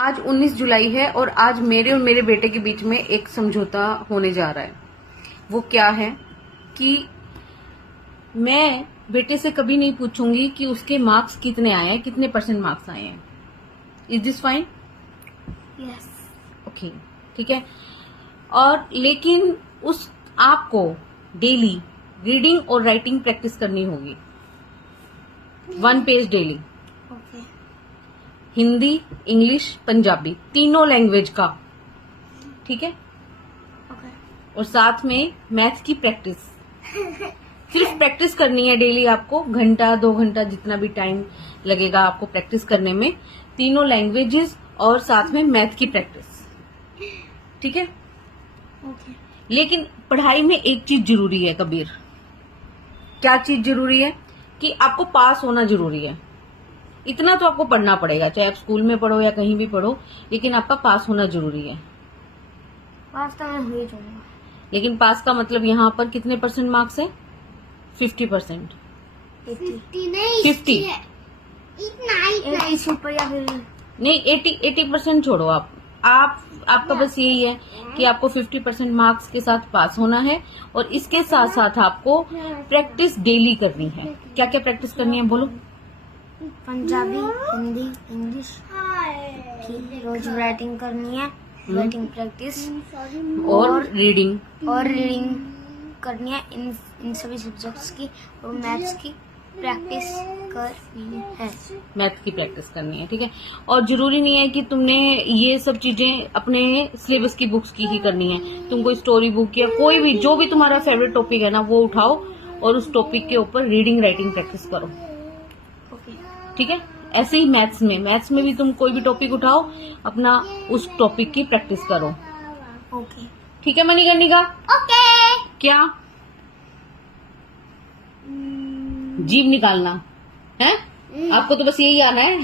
आज 19 जुलाई है और आज मेरे और मेरे बेटे के बीच में एक समझौता होने जा रहा है। वो क्या है कि मैं बेटे से कभी नहीं पूछूंगी कि उसके मार्क्स कितने आए हैं, कितने % मार्क्स आए हैं। Is this fine? Yes. Okay, ठीक है। और लेकिन उस आपको डेली रीडिंग और राइटिंग प्रैक्टिस करनी होगी, 1 page daily. Okay. Hindi, English, Punjabi, तीनों लैंग्वेज का, ठीक है। ओके। और साथ में मैथ्स की प्रैक्टिस, सिर्फ प्रैक्टिस करनी है डेली। आपको घंटा 2 घंटा जितना भी टाइम लगेगा आपको प्रैक्टिस करने में, तीनों लैंग्वेजेस और साथ में मैथ की प्रैक्टिस, ठीक है। ओके। लेकिन पढ़ाई में एक चीज जरूरी है कबीर। क्या चीज जरूरी है? कि आपको पास होना जरूरी है। इतना तो आपको पढ़ना पड़ेगा, चाहे आप स्कूल में पढ़ो या कहीं भी पढ़ो, लेकिन आपका पास होना जरूरी है। पास तो मैं हो ही जाऊंगा। लेकिन पास का मतलब यहाँ पर कितने % मार्क्स है? 50%। 50 नहीं, 50 इतना ही सुपर या फिर नहीं, 80% छोड़ो। आपका बस यही है कि आपको 50% मार्क्स के साथ पास होना है। और इसके साथ साथ आपको प्रैक्टिस डेली करनी है। क्या क्या प्रैक्टिस करनी है बोलो? पंजाबी, हिंदी, इंग्लिश की रोज राइटिंग करनी है, राइटिंग प्रैक्टिस और रीडिंग करनी है। इन सभी सब्जेक्ट्स की और मैथ्स की प्रैक्टिस करनी है। मैथ की प्रैक्टिस करनी है, ठीक है। और जरूरी नहीं है कि तुमने ये सब चीजें अपने सिलेबस की बुक्स की ही करनी है। तुम कोई स्टोरी बुक या कोई भी, जो भी तुम्हारा फेवरेट टॉपिक है ना, वो उठाओ और उस टॉपिक के ऊपर रीडिंग राइटिंग प्रैक्टिस करो, ओके। ठीक है। ऐसे ही मैथ्स में भी तुम कोई भी टॉपिक उठाओ, अपना उस टॉपिक की प्रैक्टिस करो, ओके। ठीक है मणिकर्णिका? ओके। क्या जीभ निकालना है? आपको तो बस यही आना है।